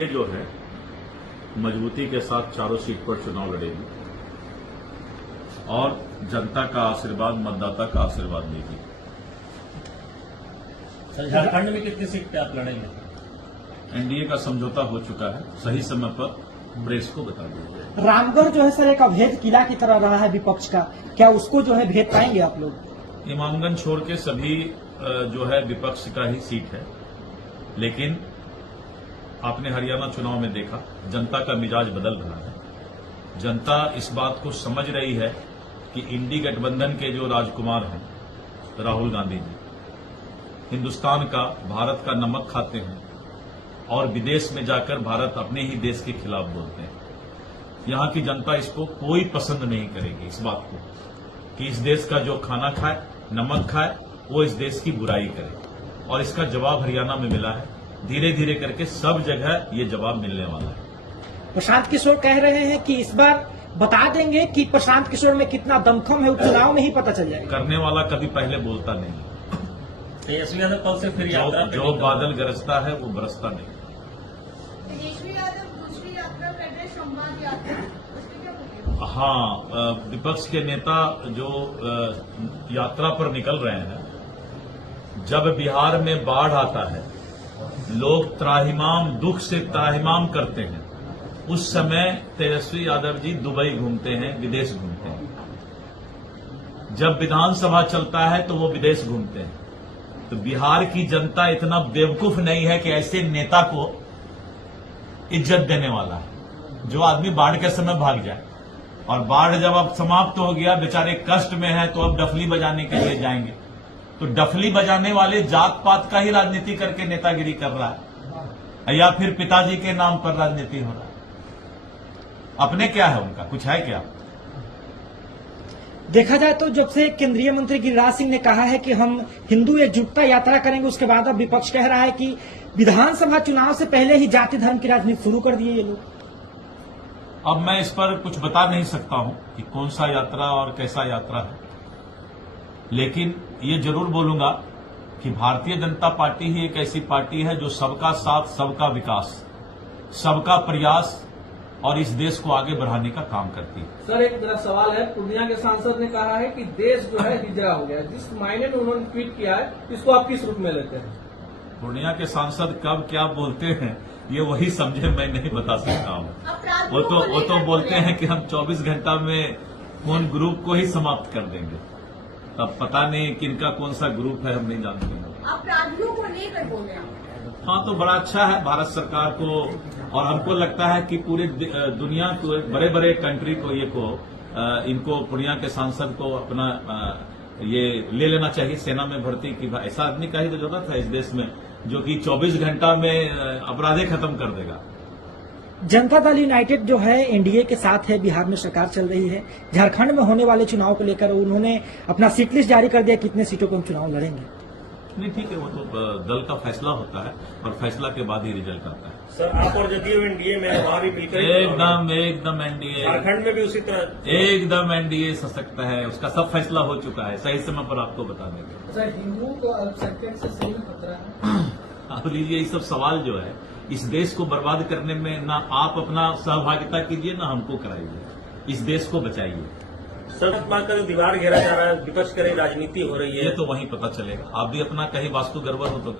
ये जो है मजबूती के साथ चारों सीट पर चुनाव लड़ेगी और जनता का आशीर्वाद, मतदाता का आशीर्वाद लेगी। सर, झारखंड में कितनी सीट पे आप लड़ेंगे? एनडीए का समझौता हो चुका है, सही समय पर प्रेस को बता दीजिए। रामगढ़ जो है सर एक अभेद किला की तरह रहा है विपक्ष का, क्या उसको जो है भेद पाएंगे आप लोग? इमामगंज छोड़ के सभी जो है विपक्ष का ही सीट है, लेकिन आपने हरियाणा चुनाव में देखा जनता का मिजाज बदल रहा है। जनता इस बात को समझ रही है कि इंडी गठबंधन के जो राजकुमार हैं राहुल गांधी जी हिंदुस्तान का, भारत का नमक खाते हैं और विदेश में जाकर भारत अपने ही देश के खिलाफ बोलते हैं। यहां की जनता इसको कोई पसंद नहीं करेगी, इस बात को कि इस देश का जो खाना खाए, नमक खाए, वो इस देश की बुराई करे। और इसका जवाब हरियाणा में मिला है। धीरे धीरे करके सब जगह ये जवाब मिलने वाला है। प्रशांत किशोर कह रहे हैं कि इस बार बता देंगे कि प्रशांत किशोर में कितना दमखम है, वो चुनाव में ही पता चल जाएगा। करने वाला कभी पहले बोलता नहीं है। तेजस्वी यादव कल से फिर यात्रा जो बादल गरजता है वो बरसता नहीं। तेजस्वी यादव दूसरी यात्रा कर रहे, संवाद यात्रा, उसकी क्या बोलिए? हाँ, विपक्ष के नेता जो यात्रा पर निकल रहे हैं, जब बिहार में बाढ़ आता है, लोग त्राहिमाम, दुख से त्राहिमाम करते हैं, उस समय तेजस्वी यादव जी दुबई घूमते हैं, विदेश घूमते हैं। जब विधानसभा चलता है तो वो विदेश घूमते हैं। तो बिहार की जनता इतना बेवकूफ नहीं है कि ऐसे नेता को इज्जत देने वाला है जो आदमी बाढ़ के समय भाग जाए, और बाढ़ जब अब समाप्त हो गया, बेचारे कष्ट में है, तो अब डफली बजाने के लिए जाएंगे। तो डफली बजाने वाले जात पात का ही राजनीति करके नेतागिरी कर रहा है, या फिर पिताजी के नाम पर राजनीति हो रहा है। अपने क्या है, उनका कुछ है क्या? देखा जाए तो जब से केंद्रीय मंत्री गिरिराज सिंह ने कहा है कि हम हिंदू एकजुटता यात्रा करेंगे, उसके बाद अब विपक्ष कह रहा है कि विधानसभा चुनाव से पहले ही जाति धर्म की राजनीति शुरू कर दिए ये लोग। अब मैं इस पर कुछ बता नहीं सकता हूं कि कौन सा यात्रा और कैसा यात्रा है, लेकिन ये जरूर बोलूंगा कि भारतीय जनता पार्टी ही एक ऐसी पार्टी है जो सबका साथ, सबका विकास, सबका प्रयास और इस देश को आगे बढ़ाने का काम करती है। सर, एक मेरा सवाल है। पूर्णिया के सांसद ने कहा है कि देश जो है हिजरा हो गया। जिस मायने में उन्होंने ट्वीट किया है, इसको आप किस रूप में लेते हैं? पूर्णिया के सांसद कब क्या बोलते हैं ये वही समझे, मैं नहीं बता सकता हूं। वो तो बोलते हैं कि हम 24 घंटा में कौन ग्रुप को ही समाप्त कर देंगे। अब पता नहीं किनका कौन सा ग्रुप है, हम नहीं जानते हैं। अपराधियों को लेकर बोल रहे हैं। हाँ, तो बड़ा अच्छा है भारत सरकार को, और हमको लगता है कि पूरे दुनिया को, बड़े बड़े कंट्री को, इनको पूर्णिया के सांसद को अपना ये ले लेना चाहिए सेना में भर्ती की। ऐसा आदमी का ही तो जरूरत है इस देश में जो कि 24 घंटा में अपराधे खत्म कर देगा। जनता दल यूनाइटेड जो है एनडीए के साथ है, बिहार में सरकार चल रही है। झारखंड में होने वाले चुनाव को लेकर उन्होंने अपना सीट लिस्ट जारी कर दिया, कितने सीटों पर हम चुनाव लड़ेंगे। नहीं, ठीक है, वो तो दल का फैसला होता है और फैसला के बाद ही रिजल्ट आता है। सर, आप और जदयू एनडीए में वहां भी मिलकर एकदम एनडीए, झारखंड में भी उसी तरह एकदम एनडीए सशक्त है, उसका सब फैसला हो चुका है, सही समय पर आपको बता देंगे। सर, हिंदुओं को अल्पसंख्यक से सही खतरा है? आप लीजिए, ये सब सवाल जो है इस देश को बर्बाद करने में ना आप अपना सहभागिता कीजिए, ना हमको कराइए। इस देश को बचाइए। सर, का जो दीवार घेरा जा रहा है, विपक्ष की राजनीति हो रही है, ये तो वहीं पता चलेगा। आप भी अपना कहीं वास्तु गड़बड़ हो तो